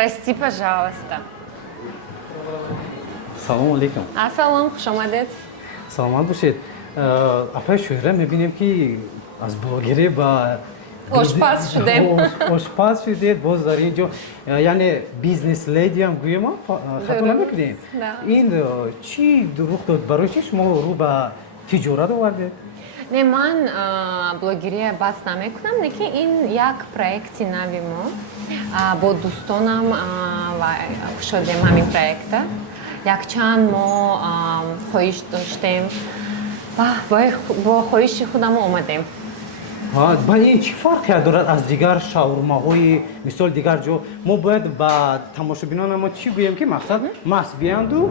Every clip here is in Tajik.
Прости, пожалуйста. салом алейкум. Ассалам, хуш омадед. Саломат бошед. Апай шӯҳра мебинем ки аз блогерӣ ба Ошпаз шудем. ошпаз шудед, боз дар ин ҷо яъне бизнес ледиам гӯем хато намекунем. Ин чӣ рух дод? Барои чӣ шумо рӯ ба тиҷорат овардед? Не, ман блогерия бас намекунам, лекин ин як проекти нави мо. Бо дӯстонам шудем ҳамин проекта. Якчанд мо хоҳиш доштем бо хоҳиши худам омадем. ба ин чӣ фарқе дорад аз дигар шаурмаҳои мисол дигар ҷо? Мо бояд ба тамошобинони мо чӣ гӯем ки мақсад маҳз биянду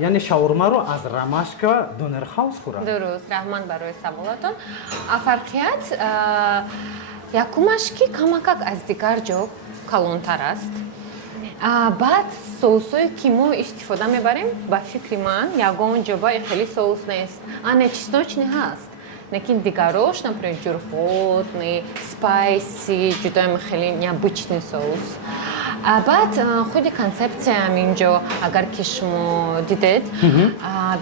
яъне шаурмаро аз рамашка донерхаус хӯранд. Дуруст, раҳмат барои саволатон. Фарқият якумаш ки камакак аз дигар ҷо калонтар аст. Баъд соусое ки мо истифода мебарем, ба фикри ман ягон ҷоба хеле соус нест. Не чесночный ҳаст. Лекин дигарош, например, ҷурфотный, спайси, ҷудои хеле необычный соус. Баъд худи концепсияам инҷо, агар ки шумо дидед,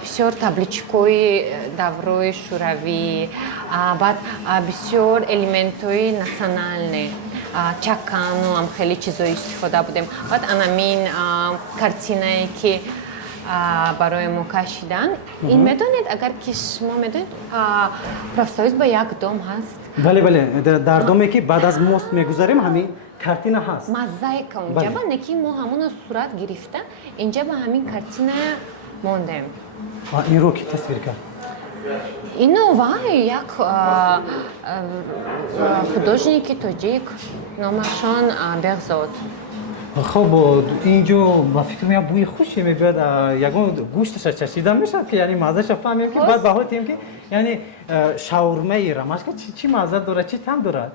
бисёр табличкои даврои шӯравӣ, баъд бисёр элементҳои национальные, чакану ам хеле чизои истифода будем. Баъд анамин картинае ки барои мо кашидан. Ин медонед, агар ки шумо медонед, профсоюз ба як дом ҳаст. Бале, дар доме ки баъд аз мост мегузарем ҳамин картина ҳаст. Мозаика унҷа ба неки мо ҳамуна сурат гирифта инҷа ба ҳамин картина мондем. Инро ки тасвир кард? Ино вай як художники тоҷик, номашон Беҳзод. хоб инҷо ба фикр меям бӯи хуше мебиёд, ягон гӯшташа чашида мешавад ки яъне маззаша фаҳмем ки баъд ба ҳол тием ки яъне шаурмаи рамашка чӣ мазза дорад, чӣ таъм дорад?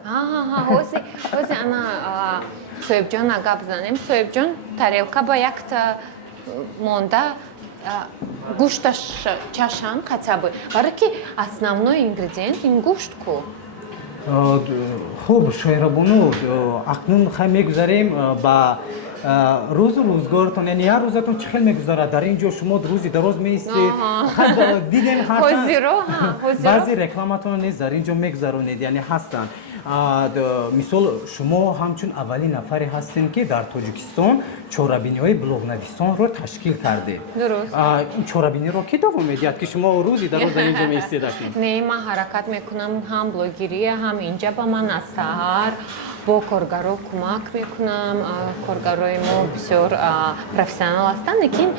ҳози ана соҳибҷона гап занем. Соҳибҷон тарелка ба якта монда гӯшташ чашан қатъа барои ки основной ингредиент ин гӯштку. хуб шоирабону акнун хай мегузарем ба рӯзу рӯзгортон, яъне як рӯзатон чӣ хел мегузарад? Дар ин ҷо шумо рӯзи дароз меистед. Дидем баъзе рекламатон низ дар ин ҷо мегузаронед, яъне ҳастанд. мисол шумо ҳамчун аввалин нафаре ҳастем ки дар Тоҷикистон чорабиниҳои блогнависонро ташкил кардед. Дуруст. ин чорабиниро ки давом медиҳад ки шумо рӯзи дароз дар ин ҷо меистед? Не, ман ҳаракат мекунам, ҳам блогерия, ҳам инҷа ба ман аз саҳар бо коргаро кӯмак мекунам. Коргарои мо бисёр профессионал ҳастанд, лекин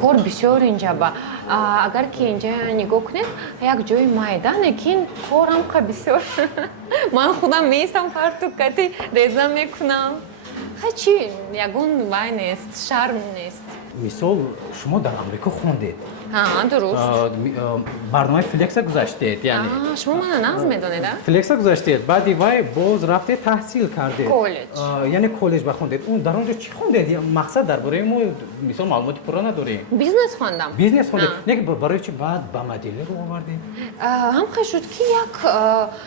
кор бисёр инҷа ба агар ки инҷа нигоҳ кунед як ҷои майда, лекин корам қа бисёр. Ман худам меистам фартукати реза мекунам. Ҳачи ягон вай нест, шарм нест. мисол шумо дар амрико хондед. Дуруст. барномаи флекса гузаштед, яъне шумо мана нағз медонед? флекса гузаштед, баъди вай боз рафтед таҳсил кардед. Коллеҷ. Яъне коллеҷ ба хондед. Дар он ҷо чӣ хондед? Мақсад дар бораи мо мисол маълумоти пурра надорем. Бизнес хондам. Бизнес хондед? Не барои чӣ баъд ба моделиро овардед? ҳамхел шуд ки як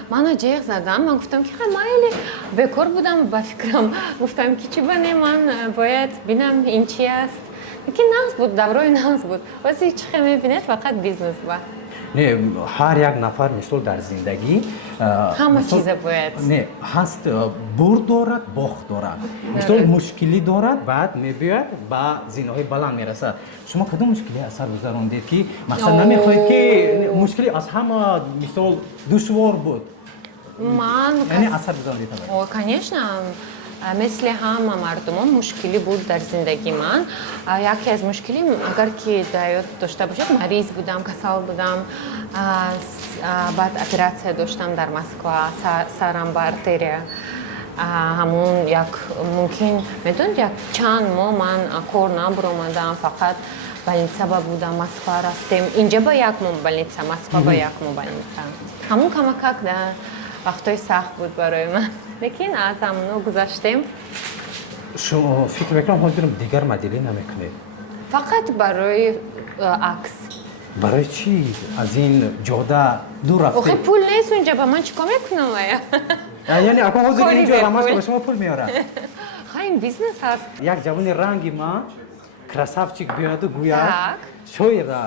мана ҷеғ задам. Ман гуфтам ки майли бекор будам, ба фикрам гуфтам ки чӣ бане ман бояд бинам ин чӣ аст. Лекин нағз буд, даврои нағз буд. Ози чӣ хел мебинед, фақат бизнес ба. Не, ҳар як нафар мисол дар зиндагӣ ҳама чиза бояд. Не, ҳаст бурд дорад, бохт дорад. Мисол мушкилӣ дорад, баъд мебиёяд ба зиноҳои баланд мерасад. Шумо кадом мушкилӣ аз сар гузарондед ки мақсад намехоҳед ки мушкилӣ аз ҳама мисол душвор буд? Ман яъне аз сар гузарондед? Конечно, مثل ҳама мардумон мушкилӣ буд дар зиндагии ман. Яке аз мушкилӣ, агар ки даёт дошта бошад, мариз будам, касал будам, баъд оператсия доштам дар Москва, сарам ба артерия. ҳамун як мумкин медонед, як чанд моҳ ман кор набуромадам, фақат больница ба будам, Москва рафтем. Инҷа ба як моҳ больница, Москва ба як моҳ больница. ҳамун камакак дар вақтҳои сахт буд барои ман. лекин аз ҳамуно гузаштем. шумо фикр мекунам ҳозир дигар моделӣ намекунед? фақат барои акс. барои чӣ аз ин ҷода дур рафтед? охе пул нест унҷа, ба ман чӣ кор мекунам? яъне акон ҳозир ин ҷо ҳамаш ба шумо пул меорад? хай این بیزنس هست. як ҷавони ранги ман красавчик биёду гӯяд Так. шоира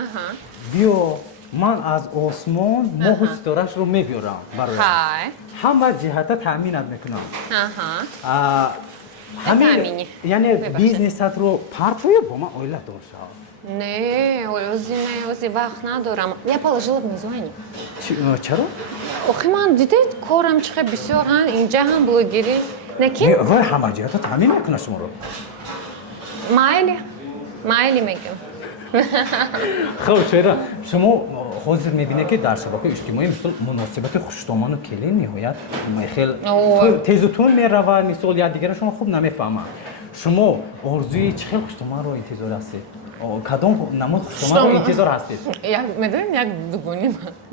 Аҳа. биё ман аз осмон моҳу ситорашро мебиёрам барояд Ҳай. ҳама ҷиҳата таъминат мекунам Аҳа. ҳамин яъне Бебахшед. бизнесатро партоя бо ман оила доша Не, ози вақт надорам. Я положила в название. чаро Охи ман дидед корам чихе бисёр ҳан инҷа ҳам блогерӣ. Лекин вай ҳама ҷиҳата таъмин мекунад шуморо майли мегӯм. хуб шоира шумо ҳозир мебинед ки дар шабакаи иҷтимоӣ мисол муносибати хуштоману келе ниҳоят хел тезу тун меравад мисол якдигаро шумо хуб намефаҳмад шумо орзуи чӣ хел хуштоманро интизор ҳастед кадом намуд хуштоманро интизор ҳастед медонем як дугони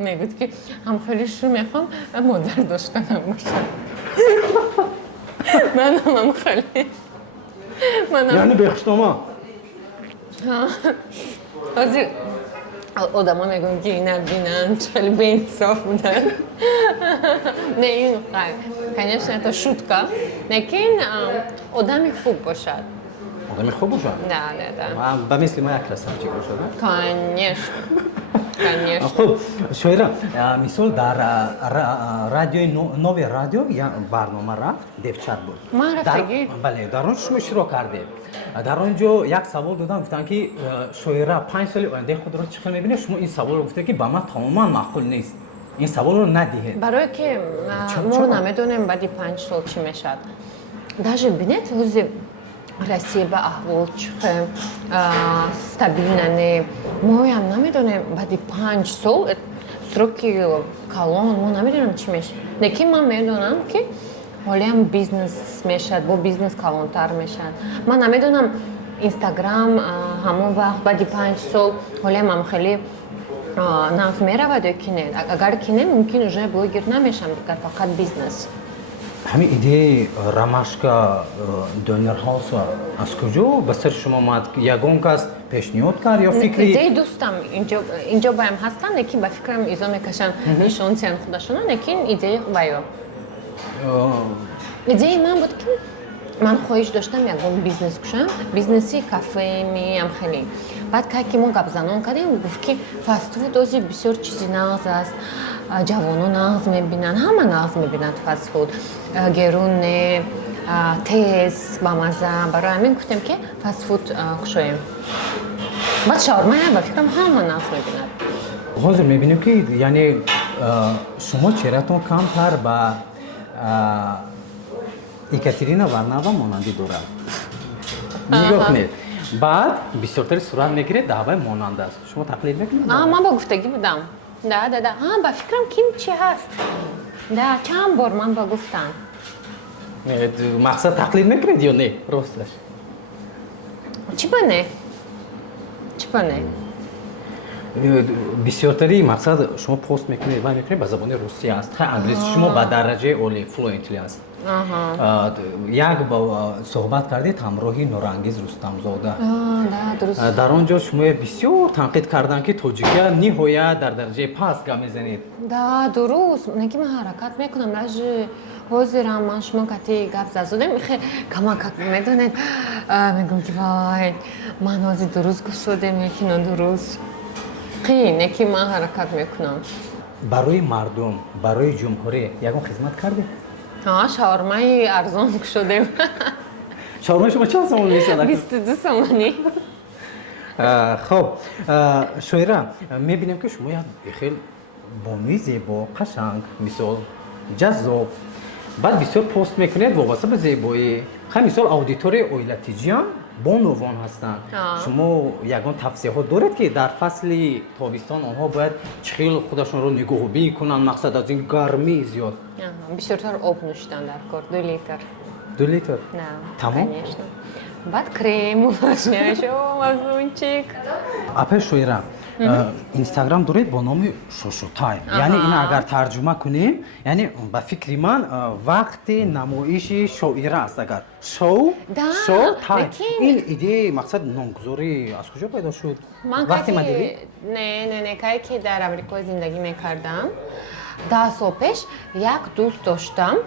мегӯд ки ҳам хеле шу мехоҳам модар доштанам бошад. манам хеле яъне бехуштоман ҳозир одамо мегӯям ки ина бинанд хеле беинсоф буданд. Не ин конечно это шутка, лекин одами хуб бошад. одами хуб бошад Да. ба мисли ман як красавчик бошад Конечно. Конечно. хуб шоира мисол дар радиои нови радио барнома рафт девчат буд Ман рафтагӣ? бале дар он шумо иштирок кардед дар он ҷо як савол додам гуфтанд ки шоира 5 соли ояндаи худро чӣ хел мебинед шумо ин саволро гуфтед ки ба ман тамоман маъқул нест ин саволро надиҳед барое ки мо намедонем баъди 5 сол чӣ мешавад. Даже бинед ҳозир Россия ба аҳвол чихе стабилна не моям намедонем баъди 5 сол сроки калон мо намедонем чӣ мешавад. Лекин ман медонам ки ҳолиам бизнес мешавад бо бизнес калонтар мешавад. Ман намедонам инстаграм ҳамон вақт баъди 5 сол ҳолиам ам хеле нағз меравад ё ки не. Агар ки не мумкин уже блогер намешавам дигар фақат бизнес. ҳамин идеяи ромашка донер ҳауса аз куҷо ба сари шумо омад ягон кас пешниҳод кард ё фикри идеи дӯстам инҷо баям ҳастанд лекин ба фикрам изо мекашанд нишонсиян худашона лекин идеи баё идеи ман буд ки ман хоҳиш доштам ягон бизнес кушам бизнеси кафе меям хеле баъд кайки мо гапзанон кардем гуфт ки фастфуд ози бисёр чизи нағз аст ҷавонон нағз мебинанд ҳама нағз мебинанд фастфуд герун не тез ба маза барои ҳамин гуфтем ки фастфуд кушоем баъд шаурмая ба фикрам ҳама нағз мебинад ҳозир мебинем ки яъне шумо чеҳратон камтар ба екатерина варнава монандӣ дорад нигоҳ кунед баъд бисёртари сурат мегиред даъваи монанд аст шумо тақлид мекунед ман ба гуфтагӣ будам да ба фикрам ким чӣ ҳаст да чанд бор ман ба гуфтам мақсад тақлид мекунед ё не росташ чӣ ба не бисёртари мақсад шумо пост мекунед ва мекунед ба забони русия аст хай англиси шумо ба дараҷаи оли флуентли аст як суҳбат кардед ҳамроҳи нурангиз рустамзода дар он ҷо шумо бисёр танқид карданд ки тоҷикия ниҳоят дар дараҷаи паст гап мезанед да дуруст неки ман ҳаракат мекунам даже ҳозирам ман шумо кати гап зазодем камак медонед мегӯм ки вай ман ҳозир дуруст гуфт шудем яки нодуруст неки ман ҳаракат мекунам барои мардум барои ҷумҳурӣ ягон хизмат кардед шаурмаи арзон кушодем шаурмаи шумо чанд сомон мешавад 22 сомонӣ хуб шоира мебинем ки шумо як хел бонуи зебо қашанг мисол ҷаззоб баъд бисёр пост мекунед вобаста ба зебоӣ хай мисол аудиторияи оилатиҷиам бонувон ҳастанд шумо ягон тавсеҳот доред ки дар фасли тобистон онҳо бояд чӣ хел худашонро нигоҳубӣ кунанд мақсад аз ин гармии зиёд бисёртар об нӯшидан дар кор 2 литр 2 литр тамом баъд крем увлажняющий мазунчик апе шоира инстаграм доред бо номи шошутайм яъне ин агар тарҷума кунем яъне ба фикри ман вақти намоиши шоира аст агар шоутайм ин идеяи мақсад номгузорӣ аз куҷо пайдо шуд вақти мадидӣ не кае ки дар амрико зиндагӣ мекардам 10 сол пеш як дӯст доштам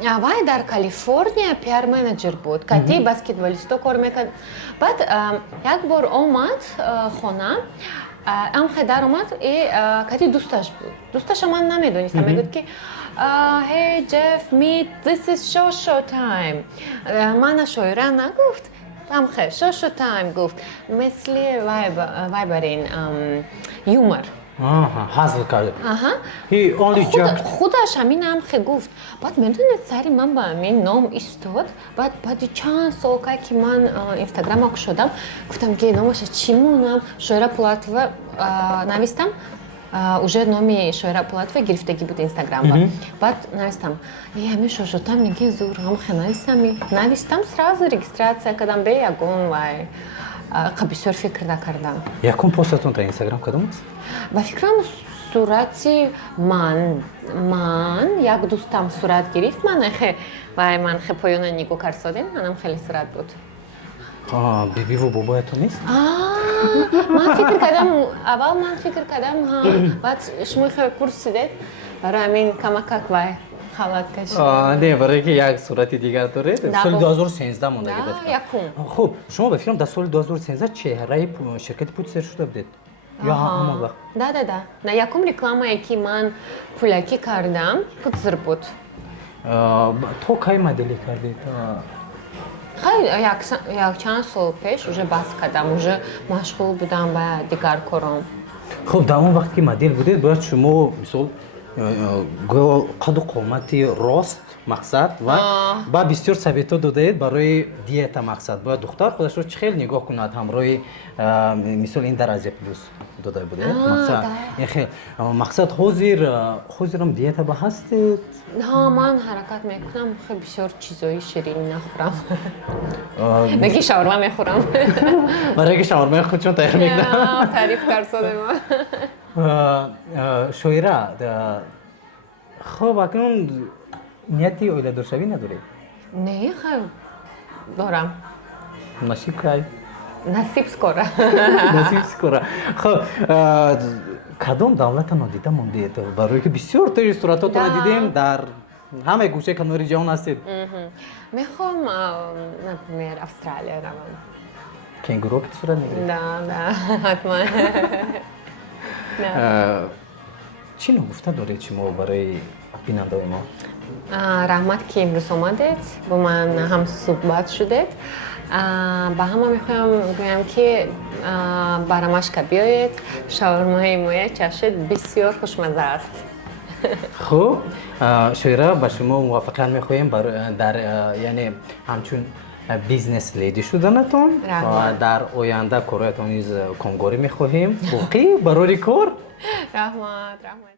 вай дар Калифорния пиар-менеджер буд. Кати баскетболисто кор мекард. Баъд як бор омад хона, амхе дар омад и Кати дӯсташ буд. Дӯсташа ман намедонистам. Мегӯд ки hey Jeff, meet, this is Shosho time. Мана шоира нагуфт. Амхе Shosho time гуфт. Мисли вайбарин юмор. ҳазл кард. Аҳа. He only joked. Худаш ҳамин амхе гуфт. Баъд медонед сари ман ба ҳамин ном истод. Баъд баъди чанд сол ки ман инстаграма кушодам, гуфтам ки номаша чӣ монам? Шоира Пулатова навистам. Уже номи Шоира Пулатова гирифтагӣ буд инстаграмба. Баъд навистам. Ҳамин Шошотам ниги зур амхе навистам сразу регистрация кардам бе ягон вай. Бисёр фикр накардам. Якум постатон дар инстаграм кадом аст? Ба фикрам сурати ман як дӯстам сурат гирифт. Ман хе поёна нигоҳ карсодем. Манам хеле сурат буд. Бибиву бобоятон нест? Ман фикр кардам, аввал ман фикр кардам, баъд шумо хе курсидед. Барои ҳамин камакак вай халат кашид. Не, барое ки як сурати дигар доред. Соли 2013 мондаги ба фикрам. Якум. Хуб, шумо ба фикрам дар соли 2013 чеҳраи ширкати Pulitzer шуда будед? ё ҳамон вақт? Да. Якум рекламае ки ман пулакӣ кардам, Pulitzer буд. То кай моделӣ кардед? Якчанд сол пеш уже бас кардам, уже машғул будам ба дигар корам. Хуб, дар он вақт ки модел будед, бояд шумо мисол гӯё қаду қомати рост мақсад ва ба бисёр совето додаед барои диета мақсад. Бояд духтар худашро чӣ хел нигоҳ кунад ҳамроҳи мисол ин даразия плюс дода будед. Мақсад ҳозирам диета ба ҳастед? Ман ҳаракат мекунам, хеле бисёр чизои ширин нахӯрам. Меги шаурма мехӯрам. Барое ки шаурмаи худшон тайёр мекунам. Таъриф карсодем. Шоира, хуб акнун нияти оиладоршавӣ надоред? Не, хеле дорам. Насиб кай? Насиб скоро. Насиб скоро. Хуб, кадом давлата нодида мондед? Барое ки бисёр тери суратотро дидем дар ҳамаи гӯшаи канори ҷаҳон ҳастед. Мехоҳам, например, Австралия равам. Кенгуру ки сурат мегиред? Да, ҳатман. чӣ нагуфта доред шумо барои бинандаои мо? Раҳмат ки имрӯз омадед, бо ман ҳамсуҳбат шудед. Ба ҳама мехоҳам гӯям ки ба Рамашка биёед. Шаурмаи моя чашед бисёр хушмазза аст. Хуб, Шоира, ба шумо муваффақият мехоҳем дар яъне ҳамчун бизнес леди шуданатон ва дар оянда короятон низ комгорӣ мехоҳем. Боқӣ барори кор. Раҳмат.